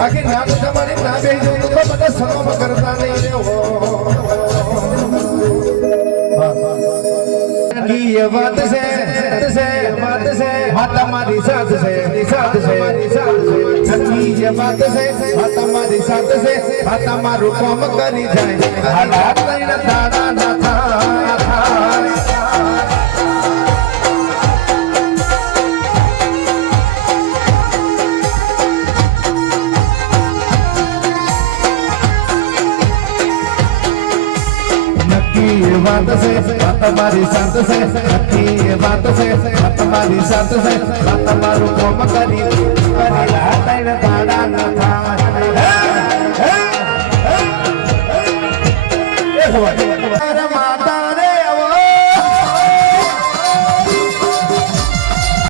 આખી નામ તમારી ના બે જોયું તો મને સલામ કરતા નહીં ये बात से माता मारी साथ से ये बात से माता मारी साथ से माता मारू काम करी जाए हालात नहीं दाड़ा ना था बात से तुम्हारी साथ से ये बात से तुम्हारी साथ से तुम्हारू काम करी दाड़ा न था